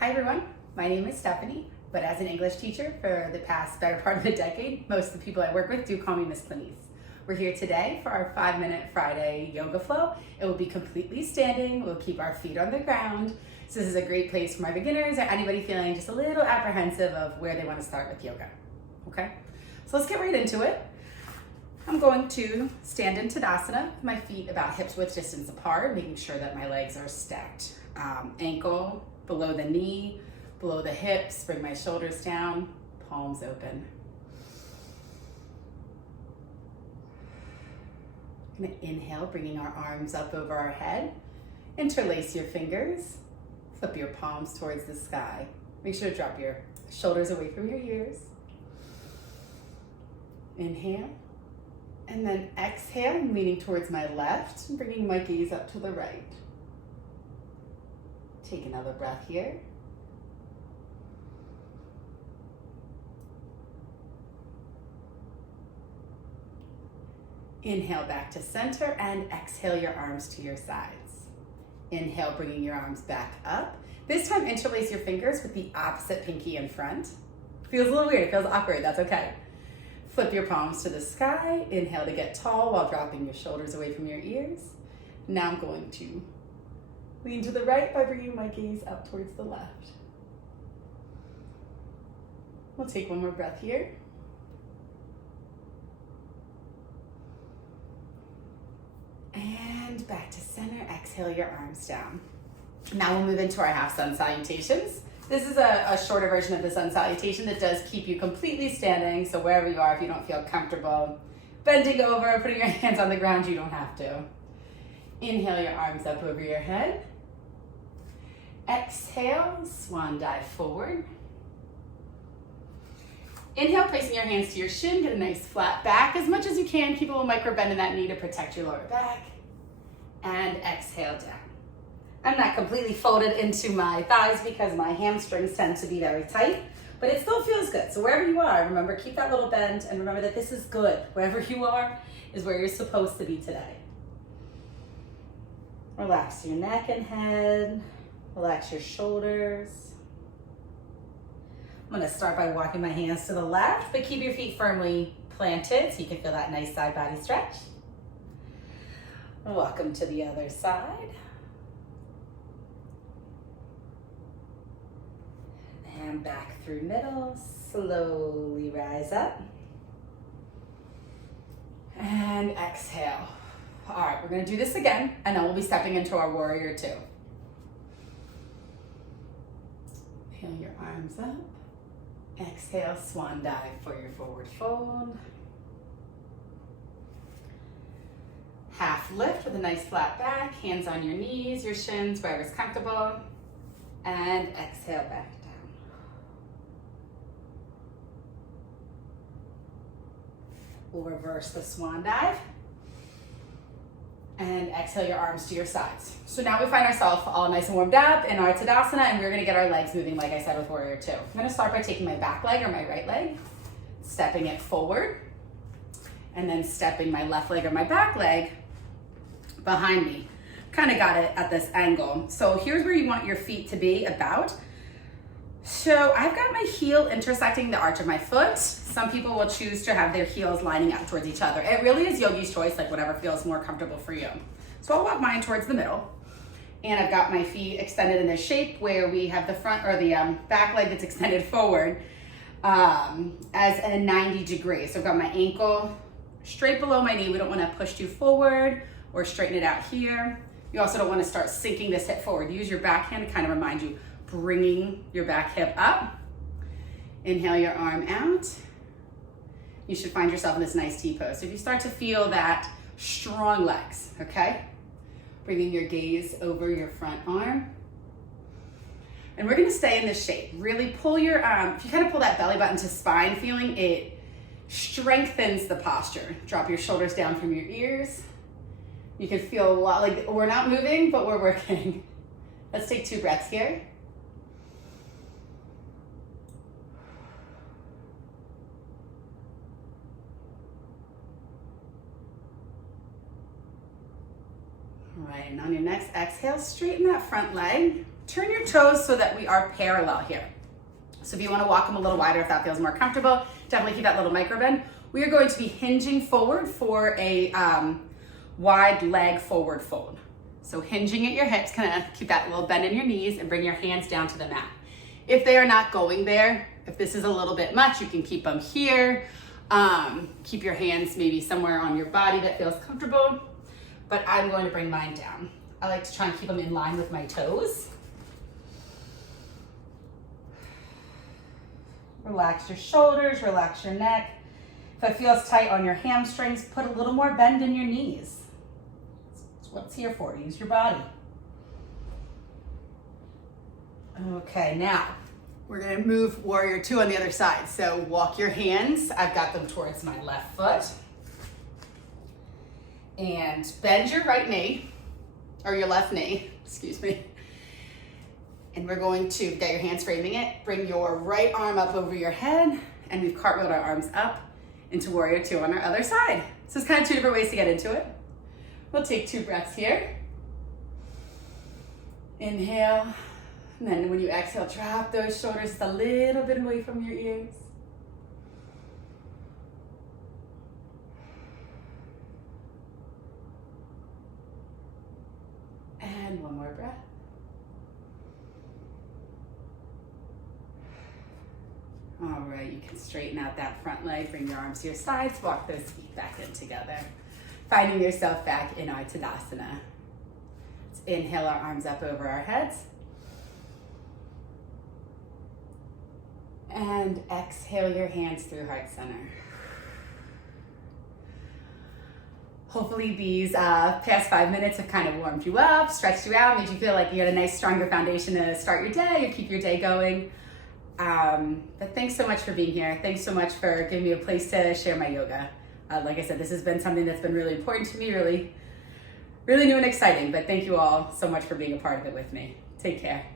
Hi everyone, my name is Stephanie, but as an English teacher for the past better part of a decade, most of the people I work with do call me Miss Clinice. We're here today for our 5-minute Friday yoga flow. It will be completely standing, we'll keep our feet on the ground. So this is a great place for my beginners or anybody feeling just a little apprehensive of where they want to start with yoga. Okay, so let's get right into it. I'm going to stand in Tadasana, my feet about hips width distance apart, making sure that my legs are stacked. Ankle below the knee, below the hips, bring my shoulders down, palms open. I'm gonna inhale, bringing our arms up over our head. Interlace your fingers, flip your palms towards the sky. Make sure to drop your shoulders away from your ears. Inhale. And then exhale, leaning towards my left, and bringing my gaze up to the right. Take another breath here. Inhale back to center and exhale your arms to your sides. Inhale, bringing your arms back up. This time, interlace your fingers with the opposite pinky in front. Feels a little weird, it feels awkward, that's okay. Flip your palms to the sky. Inhale to get tall while dropping your shoulders away from your ears. Now I'm going to lean to the right by bringing my gaze up towards the left. We'll take one more breath here. And back to center. Exhale your arms down. Now we'll move into our half sun salutations. This is a shorter version of the sun salutation that does keep you completely standing. So wherever you are, if you don't feel comfortable bending over, putting your hands on the ground, you don't have to. Inhale your arms up over your head. Exhale, swan dive forward. Inhale, placing your hands to your shin, get a nice flat back as much as you can. Keep a little micro bend in that knee to protect your lower back. And exhale down. I'm not completely folded into my thighs because my hamstrings tend to be very tight, but it still feels good. So wherever you are, remember, keep that little bend and remember that this is good. Wherever you are is where you're supposed to be today. Relax your neck and head. Relax your shoulders. I'm gonna start by walking my hands to the left, but keep your feet firmly planted so you can feel that nice side body stretch. Welcome to the other side. And back through middle, slowly rise up. And exhale. All right, we're gonna do this again, and then we'll be stepping into our warrior two. Inhale your arms up. Exhale, swan dive for your forward fold. Half lift with a nice flat back, hands on your knees, your shins, wherever's comfortable. And exhale back down. We'll reverse the swan dive. And exhale your arms to your sides. So now we find ourselves all nice and warmed up in our Tadasana, and we're gonna get our legs moving, like I said, with warrior two. I'm gonna start by taking my back leg or my right leg, stepping it forward, and then stepping my left leg or my back leg behind me. Kind of got it at this angle. So here's where you want your feet to be about. So I've got my heel intersecting the arch of my foot. Some people will choose to have their heels lining up towards each other. It really is yogi's choice, like whatever feels more comfortable for you. So I'll walk mine towards the middle. And I've got my feet extended in this shape where we have the front or the back leg that's extended forward as a 90 degree. So I've got my ankle straight below my knee. We don't want to push too forward or straighten it out here. You also don't want to start sinking this hip forward. Use your backhand to kind of remind you, bringing your back hip up. Inhale your arm out. You should find yourself in this nice T pose. So if you start to feel that strong legs, okay? Bringing your gaze over your front arm. And we're gonna stay in this shape. Really pull your, if you kind of pull that belly button to spine feeling, it strengthens the posture. Drop your shoulders down from your ears. You can feel a lot like we're not moving, but we're working. Let's take 2 breaths here. All right, and on your next exhale, straighten that front leg. turn your toes so that we are parallel here. So if you want to walk them a little wider, if that feels more comfortable, definitely keep that little micro bend. We are going to be hinging forward for a wide leg forward fold. So hinging at your hips, kind of keep that little bend in your knees and bring your hands down to the mat. If they are not going there, if this is a little bit much, you can keep them here. Keep your hands maybe somewhere on your body that feels comfortable, but I'm going to bring mine down. I like to try and keep them in line with my toes. Relax your shoulders, relax your neck. If it feels tight on your hamstrings, put a little more bend in your knees. That's what it's here for, use your body. Okay, now we're gonna move warrior two on the other side. So walk your hands, I've got them towards my left foot. And bend your right knee, or your left knee, excuse me. And we're going to get your hands framing it, bring your right arm up over your head, and we've cartwheeled our arms up into warrior two on our other side. So it's kind of two different ways to get into it. We'll take 2 breaths here. Inhale, and then when you exhale, drop those shoulders a little bit away from your ears. And one more breath. All right, you can straighten out that front leg, bring your arms to your sides, walk those feet back in together. Finding yourself back in our Tadasana. Let's inhale our arms up over our heads. And exhale your hands through heart center. Hopefully these past 5 minutes have kind of warmed you up, stretched you out, made you feel like you had a nice stronger foundation to start your day or keep your day going. But thanks so much for being here. Thanks so much for giving me a place to share my yoga. Like I said, this has been something that's been really important to me, really new and exciting. But thank you all so much for being a part of it with me. Take care.